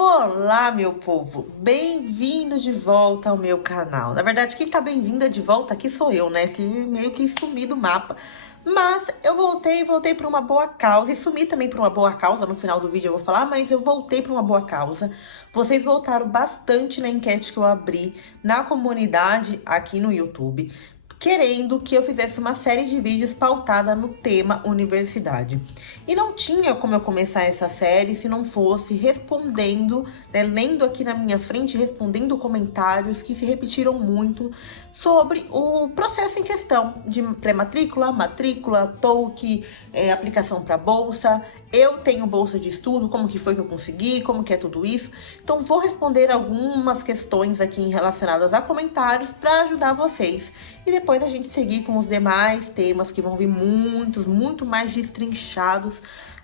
Olá, meu povo! Bem-vindo de volta ao meu canal. Na verdade, quem tá bem-vinda de volta aqui sou eu, né? Que meio que sumi do mapa. Mas eu voltei por uma boa causa. E sumi também por uma boa causa. No final do vídeo eu vou falar, mas eu voltei por uma boa causa. Vocês voltaram bastante na enquete que eu abri na comunidade aqui no YouTube, querendo que eu fizesse uma série de vídeos pautada no tema universidade. E não tinha como eu começar essa série se não fosse respondendo, né, lendo aqui na minha frente, respondendo comentários que se repetiram muito sobre o processo em questão de pré-matrícula, matrícula, TOEIC, aplicação para bolsa. Eu tenho bolsa de estudo, como que foi que eu consegui, como que é tudo isso. Então vou responder algumas questões aqui relacionadas a comentários para ajudar vocês. E depois a gente seguir com os demais temas que vão vir muito mais destrinchados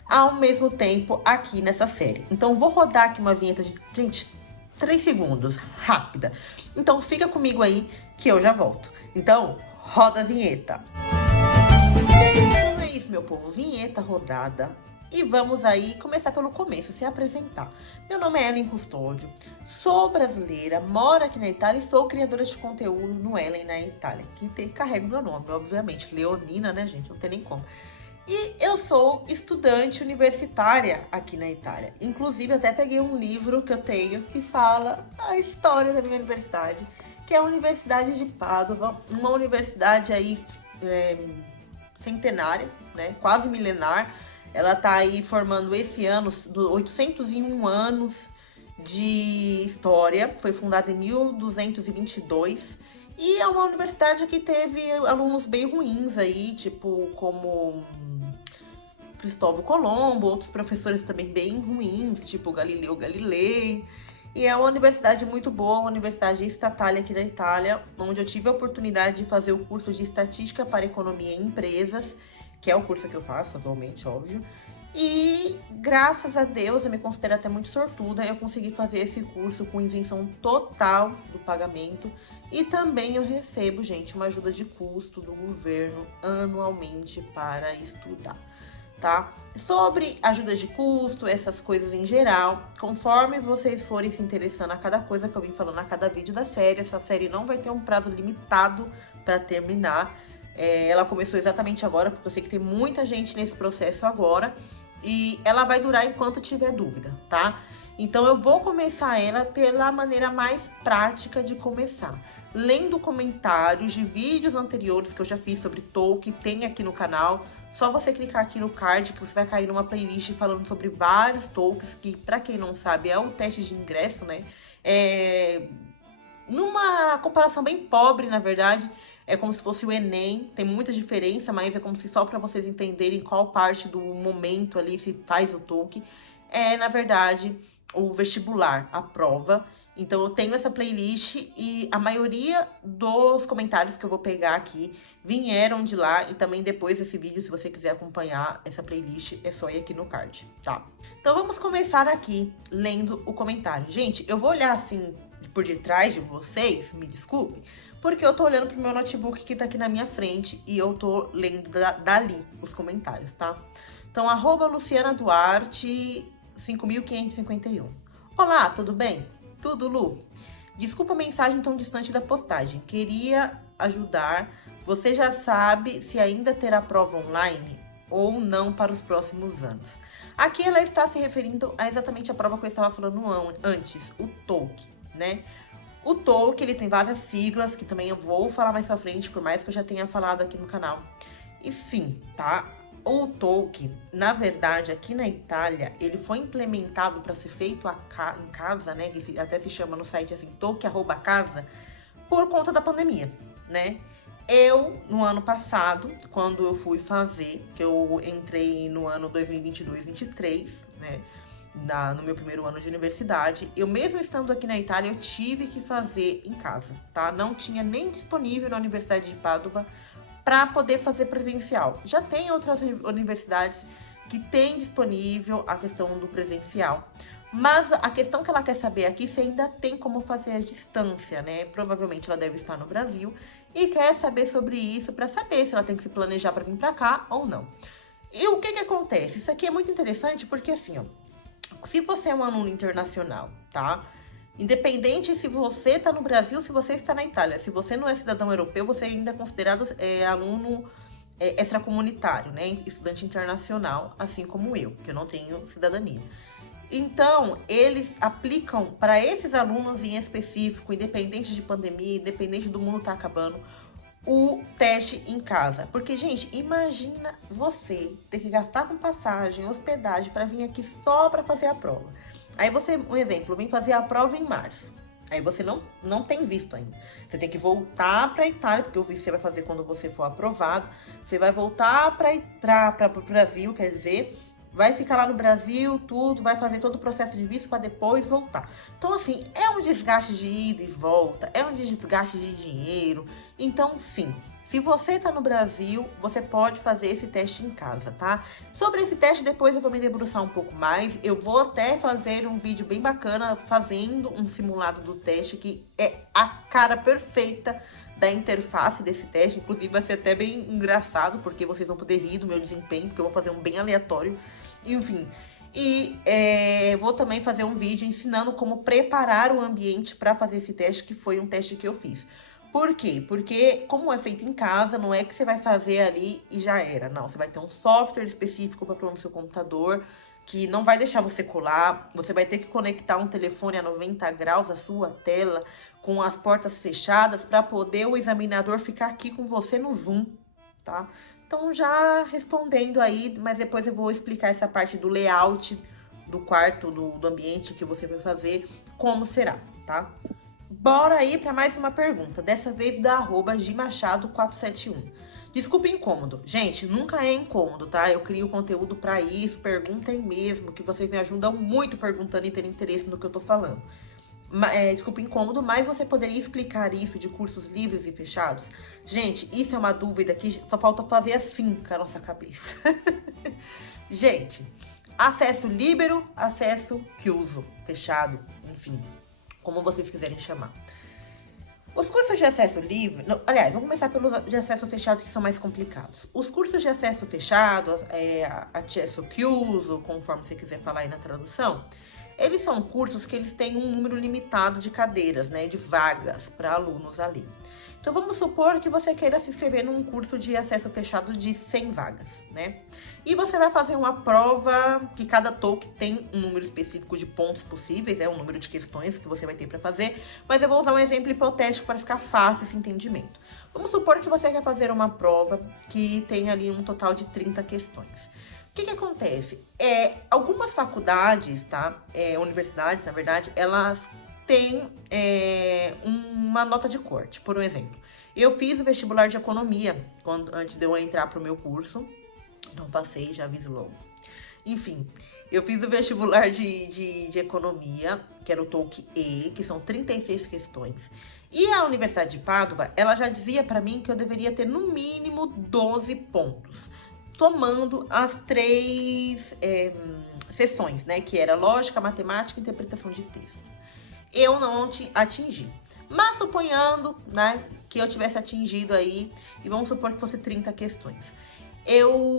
ao mesmo tempo aqui nessa série. Então vou rodar aqui uma vinheta de, gente, 3 segundos, rápida. Então fica comigo aí que eu já volto. Então, roda a vinheta. Então é isso, meu povo, vinheta rodada. E vamos aí começar pelo começo, se apresentar. Meu nome é Ellen Custódio, sou brasileira, moro aqui na Itália e sou criadora de conteúdo no Ellen na Itália, que carrega o meu nome, obviamente, Leonina, né, gente? Não tem nem como. E eu sou estudante universitária aqui na Itália. Inclusive, até peguei um livro que eu tenho que fala a história da minha universidade, que é a Universidade de Padova, uma universidade aí centenária, né, quase milenar. Ela tá aí formando esse ano 801 anos de história. Foi fundada em 1222. E é uma universidade que teve alunos bem ruins aí, tipo como Cristóvão Colombo, outros professores também bem ruins, tipo Galileu Galilei. E é uma universidade muito boa, uma universidade estatal aqui na Itália, onde eu tive a oportunidade de fazer o curso de Estatística para Economia em Empresas, que é o curso que eu faço atualmente, óbvio. E graças a Deus, eu me considero até muito sortuda, eu consegui fazer esse curso com isenção total do pagamento. E também eu recebo, gente, uma ajuda de custo do governo anualmente para estudar, tá? Sobre ajuda de custo, essas coisas em geral, conforme vocês forem se interessando a cada coisa que eu vim falando a cada vídeo da série, essa série não vai ter um prazo limitado para terminar. Ela começou exatamente agora, porque eu sei que tem muita gente nesse processo agora. E ela vai durar enquanto tiver dúvida, tá? Então eu vou começar ela pela maneira mais prática de começar. Lendo comentários de vídeos anteriores que eu já fiz sobre TOEIC, tem aqui no canal. Só você clicar aqui no card que você vai cair numa playlist falando sobre vários TOEICs, que pra quem não sabe é o teste de ingresso, né? Numa comparação bem pobre, na verdade, é como se fosse o Enem, tem muita diferença, mas é como se só para vocês entenderem qual parte do momento ali se faz o TOEIC. É, na verdade, o vestibular, a prova. Então eu tenho essa playlist e a maioria dos comentários que eu vou pegar aqui vieram de lá. E também depois desse vídeo, se você quiser acompanhar essa playlist, é só ir aqui no card, tá? Então vamos começar aqui lendo o comentário. Gente, eu vou olhar assim por detrás de vocês, me desculpe, porque eu tô olhando pro meu notebook que tá aqui na minha frente e eu tô lendo dali os comentários, tá? Então, @Luciana Duarte 5551. Olá, tudo bem? Tudo, Lu? Desculpa a mensagem tão distante da postagem. Queria ajudar. Você já sabe se ainda terá prova online ou não para os próximos anos? Aqui ela está se referindo a exatamente a prova que eu estava falando antes, o TOEIC, né? O TOEIC, ele tem várias siglas, que também eu vou falar mais pra frente, por mais que eu já tenha falado aqui no canal. E sim, tá? O TOEIC, na verdade, aqui na Itália, ele foi implementado para ser feito em casa, né? Que até se chama no site assim, TOEIC@casa, por conta da pandemia, né? Eu, no ano passado, quando eu fui fazer, que eu entrei no ano 2022-23, né? No meu primeiro ano de universidade, eu mesmo estando aqui na Itália, eu tive que fazer em casa, tá? Não tinha nem disponível na Universidade de Padova para poder fazer presencial. Já tem outras universidades que têm disponível a questão do presencial. Mas a questão que ela quer saber aqui se ainda tem como fazer a distância, né? Provavelmente ela deve estar no Brasil e quer saber sobre isso para saber se ela tem que se planejar para vir para cá ou não. E o que que acontece? Isso aqui é muito interessante porque assim, ó, se você é um aluno internacional, tá? Independente se você está no Brasil, se você está na Itália, se você não é cidadão europeu, você ainda é considerado aluno extracomunitário, né? Estudante internacional, assim como eu, que eu não tenho cidadania. Então, eles aplicam para esses alunos em específico, independente de pandemia, independente do mundo estar acabando, o teste em casa. Porque, gente, imagina você ter que gastar com passagem, hospedagem para vir aqui só para fazer a prova. Aí você, um exemplo, vem fazer a prova em março. Aí você não tem visto ainda. Você tem que voltar para a Itália, porque o visto você vai fazer quando você for aprovado. Você vai voltar para o Brasil, quer dizer, vai ficar lá no Brasil, tudo, vai fazer todo o processo de visto para depois voltar. Então, assim, é um desgaste de ida e volta, é um desgaste de dinheiro. Então, sim, se você tá no Brasil, você pode fazer esse teste em casa, tá? Sobre esse teste, depois eu vou me debruçar um pouco mais. Eu vou até fazer um vídeo bem bacana fazendo um simulado do teste, que é a cara perfeita da interface desse teste. Inclusive, vai ser até bem engraçado, porque vocês vão poder rir do meu desempenho, porque eu vou fazer um bem aleatório. Enfim, e vou também fazer um vídeo ensinando como preparar o ambiente para fazer esse teste, que foi um teste que eu fiz. Por quê? Porque como é feito em casa, não é que você vai fazer ali e já era. Não, você vai ter um software específico para pôr no seu computador, que não vai deixar você colar. Você vai ter que conectar um telefone a 90 graus à sua tela, com as portas fechadas, para poder o examinador ficar aqui com você no Zoom, tá? Então, já respondendo aí, mas depois eu vou explicar essa parte do layout do quarto, do ambiente que você vai fazer, como será, tá? Bora aí para mais uma pergunta, dessa vez da @gmachado471. Desculpa incômodo. Gente, nunca é incômodo, tá? Eu crio conteúdo para isso, perguntem mesmo, que vocês me ajudam muito perguntando e terem interesse no que eu tô falando. Desculpa incômodo, mas você poderia explicar isso de cursos livres e fechados? Gente, isso é uma dúvida que só falta fazer assim com a nossa cabeça. Gente, acesso libero, acesso chiuso, fechado, enfim, como vocês quiserem chamar. Os cursos de acesso livre, não, aliás, vamos começar pelos de acesso fechado, que são mais complicados. Os cursos de acesso fechado, acesso chiuso, conforme você quiser falar aí na tradução, eles são cursos que eles têm um número limitado de cadeiras, né, de vagas para alunos ali. Então, vamos supor que você queira se inscrever num curso de acesso fechado de 100 vagas, né? E você vai fazer uma prova que cada TOEIC tem um número específico de pontos possíveis, um número de questões que você vai ter para fazer, mas eu vou usar um exemplo hipotético para ficar fácil esse entendimento. Vamos supor que você quer fazer uma prova que tem ali um total de 30 questões. O que acontece? Algumas faculdades, tá? Universidades, na verdade, elas têm uma nota de corte. Por um exemplo, eu fiz o vestibular de economia antes de eu entrar para o meu curso. Não passei, já aviso logo. Enfim, eu fiz o vestibular de economia, que era o TOEIC E, que são 36 questões. E a Universidade de Pádua, ela já dizia para mim que eu deveria ter no mínimo 12 pontos, tomando as 3 sessões, né? Que era lógica, matemática e interpretação de texto. Eu não atingi. Mas suponhando, né, que eu tivesse atingido aí, e vamos supor que fosse 30 questões.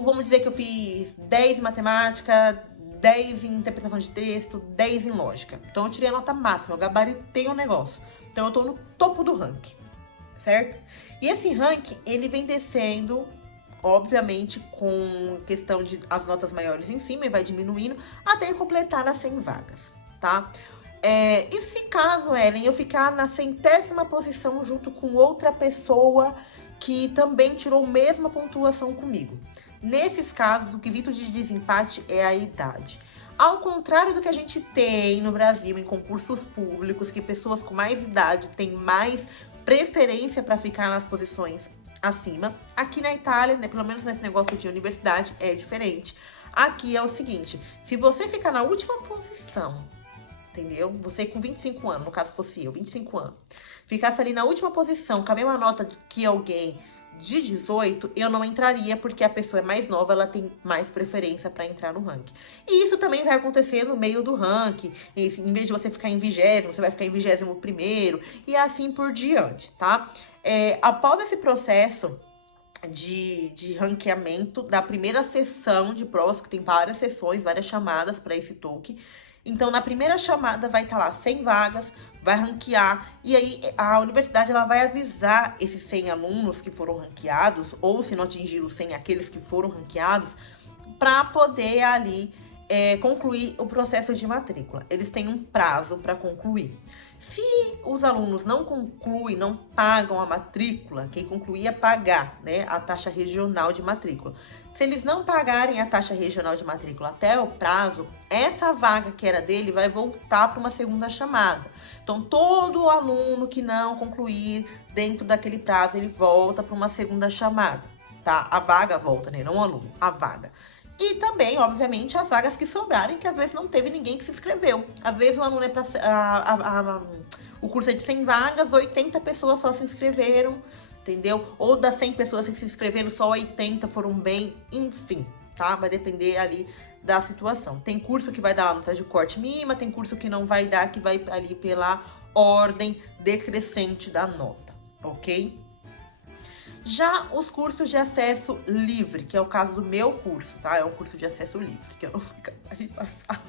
Vamos dizer que eu fiz 10 em matemática, 10 em interpretação de texto, 10 em lógica. Então eu tirei a nota máxima, eu gabaritei o negócio. Então eu tô no topo do ranking, certo? E esse ranking, ele vem descendo, obviamente, com questão de as notas maiores em cima, e vai diminuindo até completar as 100 vagas, tá? E se caso, Ellen, eu ficar na 100ª posição junto com outra pessoa que também tirou a mesma pontuação comigo. Nesses casos, o quesito de desempate é a idade. Ao contrário do que a gente tem no Brasil em concursos públicos, que pessoas com mais idade têm mais preferência para ficar nas posições acima, aqui na Itália, né, pelo menos nesse negócio de universidade, é diferente. Aqui é o seguinte, se você ficar na última posição, entendeu? Você com 25 anos, no caso fosse eu, 25 anos, ficasse ali na última posição com a mesma nota que alguém de 18, eu não entraria, porque a pessoa é mais nova, ela tem mais preferência para entrar no ranking. E isso também vai acontecer no meio do ranking. Em vez de você ficar em 20º, você vai ficar em 21º, e assim por diante, tá? Após esse processo de ranqueamento da primeira sessão de provas, que tem várias sessões, várias chamadas para esse TOEIC, Então, na primeira chamada vai estar lá 100 vagas, vai ranquear, e aí a universidade ela vai avisar esses 100 alunos que foram ranqueados, ou se não atingiram os 100, aqueles que foram ranqueados, para poder ali concluir o processo de matrícula. Eles têm um prazo para concluir. Se os alunos não concluem, não pagam a matrícula, quem concluir é pagar, né, a taxa regional de matrícula. Se eles não pagarem a taxa regional de matrícula até o prazo, essa vaga que era dele vai voltar para uma segunda chamada. Então, todo aluno que não concluir dentro daquele prazo, ele volta para uma segunda chamada, tá? A vaga volta, né? Não o aluno, a vaga. E também, obviamente, as vagas que sobrarem, que às vezes não teve ninguém que se inscreveu. Às vezes o aluno é o curso é de 100 vagas, 80 pessoas só se inscreveram, entendeu? Ou das 100 pessoas que se inscreveram, só 80 foram bem, enfim, tá? Vai depender ali da situação. Tem curso que vai dar a nota de corte mínima, tem curso que não vai dar, que vai ali pela ordem decrescente da nota, ok? Já os cursos de acesso livre, que é o caso do meu curso, tá? É um curso de acesso livre, que eu não fico aí passar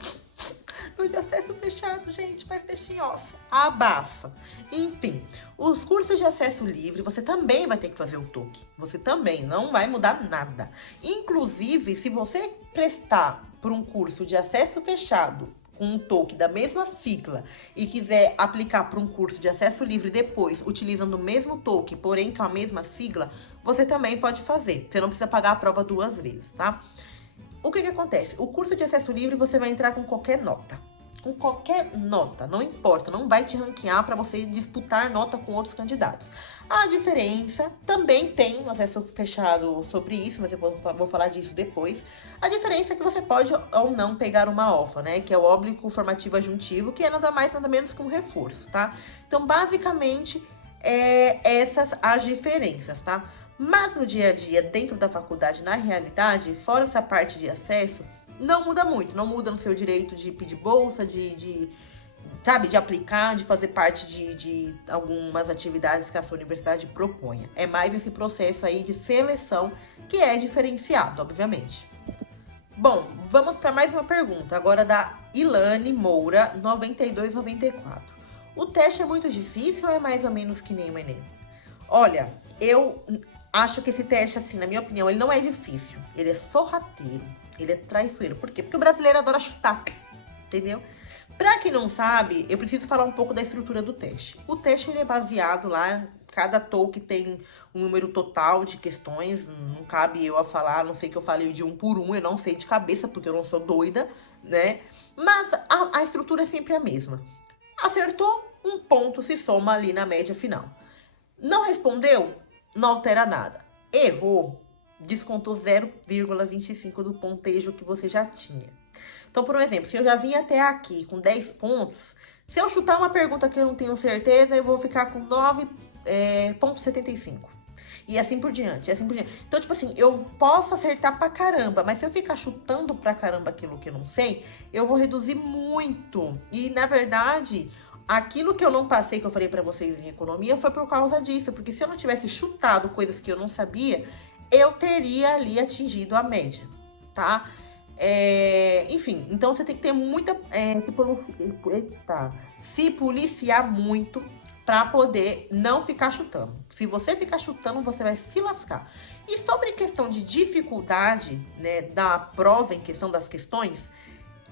no de acesso fechado, gente, mas deixa em off, abafa. Enfim, os cursos de acesso livre, você também vai ter que fazer o TOEIC. Você também, não vai mudar nada. Inclusive, se você prestar por um curso de acesso fechado, com um TOEIC da mesma sigla e quiser aplicar para um curso de acesso livre depois, utilizando o mesmo TOEIC, porém com a mesma sigla, você também pode fazer. Você não precisa pagar a prova 2 vezes, tá? O que acontece? O curso de acesso livre você vai entrar com qualquer nota. Com qualquer nota, não importa, não vai te ranquear para você disputar nota com outros candidatos. A diferença, também tem um acesso fechado sobre isso, mas eu vou falar disso depois. A diferença é que você pode ou não pegar uma OFA, né? Que é o Óbligo Formativo Adjuntivo, que é nada mais, nada menos que um reforço, tá? Então, basicamente, essas as diferenças, tá? Mas no dia a dia, dentro da faculdade, na realidade, fora essa parte de acesso, não muda muito, não muda no seu direito de pedir bolsa, sabe, de aplicar, de fazer parte de algumas atividades que a sua universidade proponha. É mais esse processo aí de seleção que é diferenciado, obviamente. Bom, vamos para mais uma pergunta, agora da Ilane Moura, 9294. O teste é muito difícil ou é mais ou menos que nem o Enem? Olha, eu acho que esse teste, assim, na minha opinião, ele não é difícil, ele é sorrateiro. Ele é traiçoeiro. Por quê? Porque o brasileiro adora chutar, entendeu? Pra quem não sabe, eu preciso falar um pouco da estrutura do teste. O teste ele é baseado lá, cada TOEIC tem um número total de questões, não cabe eu a falar, a não sei que eu falei de 1 por 1, eu não sei de cabeça, porque eu não sou doida, né? Mas a estrutura é sempre a mesma. Acertou, um ponto se soma ali na média final. Não respondeu, não altera nada. Errou, descontou 0,25 do pontejo que você já tinha. Então, por exemplo, se eu já vim até aqui com 10 pontos, se eu chutar uma pergunta que eu não tenho certeza, eu vou ficar com 9,75. E assim por diante, Então, tipo assim, eu posso acertar pra caramba, mas se eu ficar chutando pra caramba aquilo que eu não sei, eu vou reduzir muito. E, na verdade, aquilo que eu não passei, que eu falei pra vocês em economia, foi por causa disso. Porque se eu não tivesse chutado coisas que eu não sabia, eu teria ali atingido a média, tá? Enfim, então você tem que ter muita... se policiar muito para poder não ficar chutando. Se você ficar chutando, você vai se lascar. E sobre questão de dificuldade, né, da prova em questão das questões,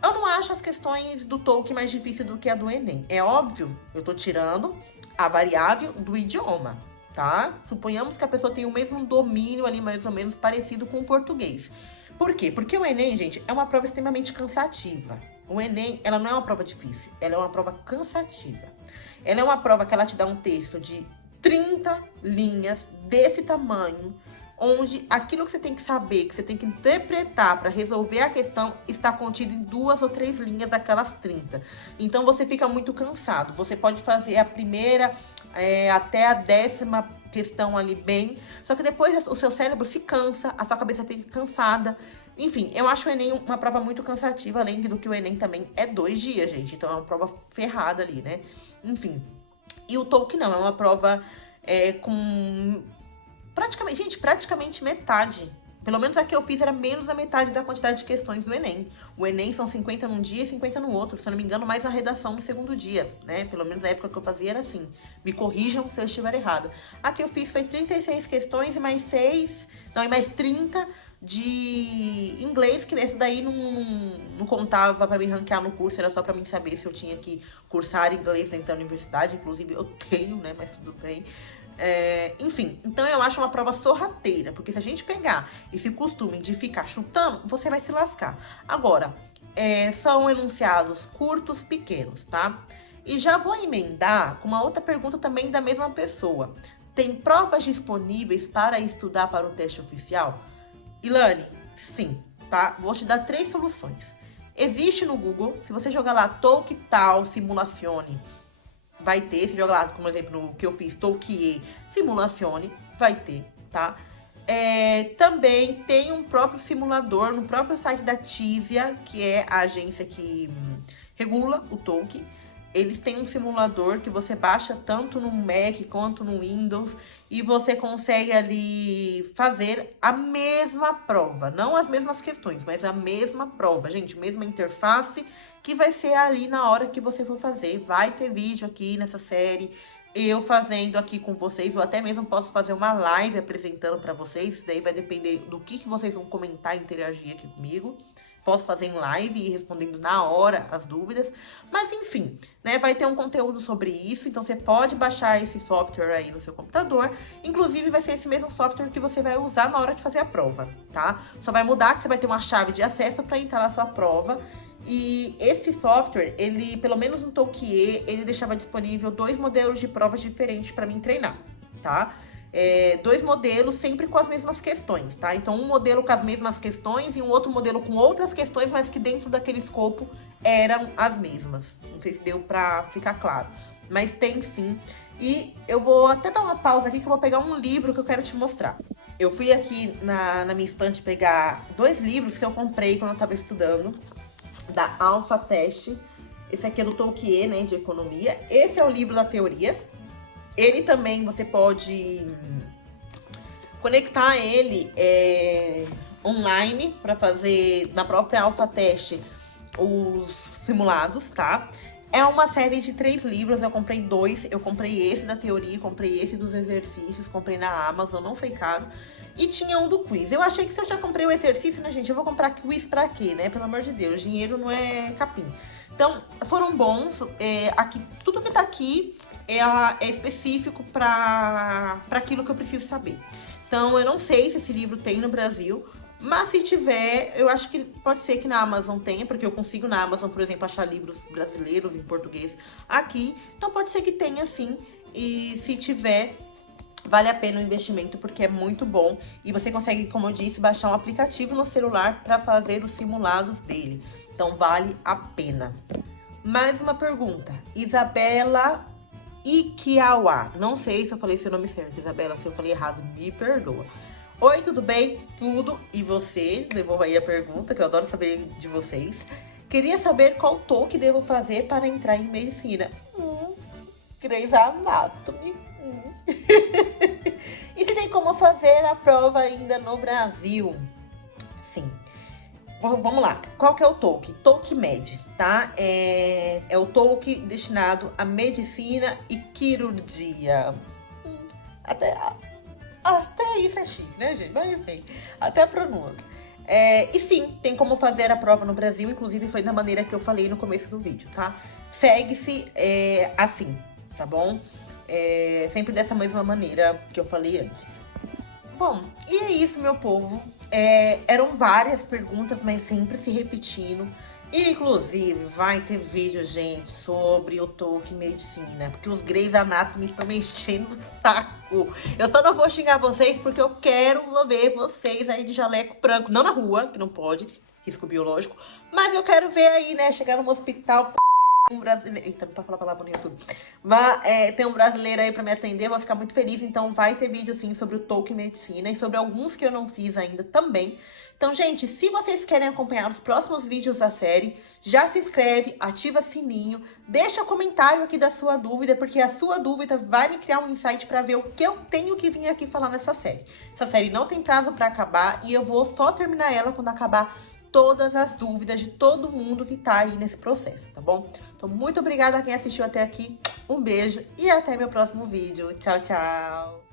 eu não acho as questões do TOEIC mais difíceis do que a do Enem. É óbvio, eu tô tirando a variável do idioma, tá? Suponhamos que a pessoa tem o mesmo domínio ali, mais ou menos parecido com o português. Por quê? Porque o Enem, gente, é uma prova extremamente cansativa. O Enem, ela não é uma prova difícil, ela é uma prova cansativa. Ela é uma prova que ela te dá um texto de 30 linhas desse tamanho, onde aquilo que você tem que saber, que você tem que interpretar para resolver a questão, está contido em 2 ou 3 linhas daquelas 30. Então, você fica muito cansado. Você pode fazer a primeira até a 10ª questão ali bem, só que depois o seu cérebro se cansa, a sua cabeça fica cansada. Enfim, eu acho o Enem uma prova muito cansativa, além do que o Enem também é 2 dias, gente. Então, é uma prova ferrada ali, né? Enfim. E o TOEIC não, é uma prova com... praticamente metade Pelo menos a que eu fiz era menos da metade da quantidade de questões do Enem. O Enem são 50 num dia e 50 no outro. Se eu não me engano, mais a redação no segundo dia, né? Pelo menos na época que eu fazia era assim. Me corrijam se eu estiver errada. A que eu fiz foi 36 questões e mais 6... Não, e mais 30 de inglês, que nesse daí não contava pra me ranquear no curso, era só pra mim saber se eu tinha que cursar inglês dentro da universidade. Inclusive eu tenho, né? Mas tudo bem. Enfim, então eu acho uma prova sorrateira, porque se a gente pegar esse costume de ficar chutando, você vai se lascar. Agora, são enunciados curtos, pequenos, tá? E já vou emendar com uma outra pergunta também da mesma pessoa. Tem provas disponíveis para estudar para o teste oficial? Ilane, sim, tá? Vou te dar 3 soluções. Existe no Google, se você jogar lá Touktal Simulazione, vai ter. Se jogar lá, como exemplo, no que eu fiz, Toukie Simulazione, vai ter, tá? Também tem um próprio simulador no próprio site da Tizia, que é a agência que regula o Tolkien. Eles têm um simulador que você baixa tanto no Mac quanto no Windows e você consegue ali fazer a mesma prova. Não as mesmas questões, mas a mesma prova. Gente, mesma interface que vai ser ali na hora que você for fazer. Vai ter vídeo aqui nessa série, eu fazendo aqui com vocês. Eu até mesmo posso fazer uma live apresentando para vocês. Isso daí vai depender do que vocês vão comentar e interagir aqui comigo. Posso fazer em live e respondendo na hora as dúvidas. Mas, enfim, né? Vai ter um conteúdo sobre isso. Então, você pode baixar esse software aí no seu computador. Inclusive, vai ser esse mesmo software que você vai usar na hora de fazer a prova, tá? Só vai mudar que você vai ter uma chave de acesso para entrar na sua prova. E esse software, ele, pelo menos no Toukie, ele deixava disponível 2 modelos de provas diferentes para mim treinar, tá? 2 modelos sempre com as mesmas questões, tá? Então, um modelo com as mesmas questões e um outro modelo com outras questões, mas que dentro daquele escopo eram as mesmas. Não sei se deu pra ficar claro, mas tem sim. E eu vou até dar uma pausa aqui que eu vou pegar um livro que eu quero te mostrar. Eu fui aqui na minha estante pegar 2 livros que eu comprei quando eu tava estudando, da Alpha Test. Esse aqui é do Toukie, né, de economia. Esse é o livro da teoria. Ele também, você pode conectar ele online para fazer na própria Alpha Test os simulados, tá? É uma série de 3 livros, eu comprei 2. Eu comprei esse da teoria, comprei esse dos exercícios, comprei na Amazon, não foi caro. E tinha um do quiz. Eu achei que se eu já comprei o exercício, né, gente, eu vou comprar quiz pra quê, né? Pelo amor de Deus, dinheiro não é capim. Então, foram bons. Aqui, tudo que tá aqui é específico para aquilo que eu preciso saber. Então, eu não sei se esse livro tem no Brasil, mas se tiver, eu acho que pode ser que na Amazon tenha, porque eu consigo na Amazon, por exemplo, achar livros brasileiros em português aqui. Então, pode ser que tenha sim, e se tiver, vale a pena o investimento, porque é muito bom. E você consegue, como eu disse, baixar um aplicativo no celular para fazer os simulados dele. Então, vale a pena. Mais uma pergunta. Isabela Ikiawa. Não sei se eu falei seu nome certo, Isabela. Se eu falei errado, me perdoa. Oi, tudo bem? Tudo. E você? Devolva aí a pergunta, que eu adoro saber de vocês. Queria saber qual Tolkien devo fazer para entrar em medicina. Grey's Anatomy. E se tem como fazer a prova ainda no Brasil? Sim. Vamos lá. Qual que é o Tolkien? Tolkien Med, tá? É o Tolkien destinado à medicina e cirurgia. Até isso é chique, né, gente? Mas enfim, até a pronúncia. E sim, tem como fazer a prova no Brasil. Inclusive, foi da maneira que eu falei no começo do vídeo, tá? Segue-se assim, tá bom? Sempre dessa mesma maneira que eu falei antes. Bom, e é isso, meu povo. Eram várias perguntas, mas sempre se repetindo. Inclusive, vai ter vídeo, gente, sobre o Tolkien Medicina, porque os Grey's Anatomy estão me enchendo o saco. Eu só não vou xingar vocês porque eu quero ver vocês aí de jaleco branco. Não na rua, que não pode, risco biológico. Mas eu quero ver aí, né, chegar no hospital, um brasileiro... Eita, não pode falar palavra no YouTube. Tem um brasileiro aí pra me atender, eu vou ficar muito feliz. Então vai ter vídeo, sim, sobre o Tolkien Medicina e sobre alguns que eu não fiz ainda também. Então, gente, se vocês querem acompanhar os próximos vídeos da série, já se inscreve, ativa sininho, deixa comentário aqui da sua dúvida, porque a sua dúvida vai me criar um insight pra ver o que eu tenho que vir aqui falar nessa série. Essa série não tem prazo pra acabar e eu vou só terminar ela quando acabar todas as dúvidas de todo mundo que tá aí nesse processo, tá bom? Então, muito obrigada a quem assistiu até aqui. Um beijo e até meu próximo vídeo. Tchau, tchau!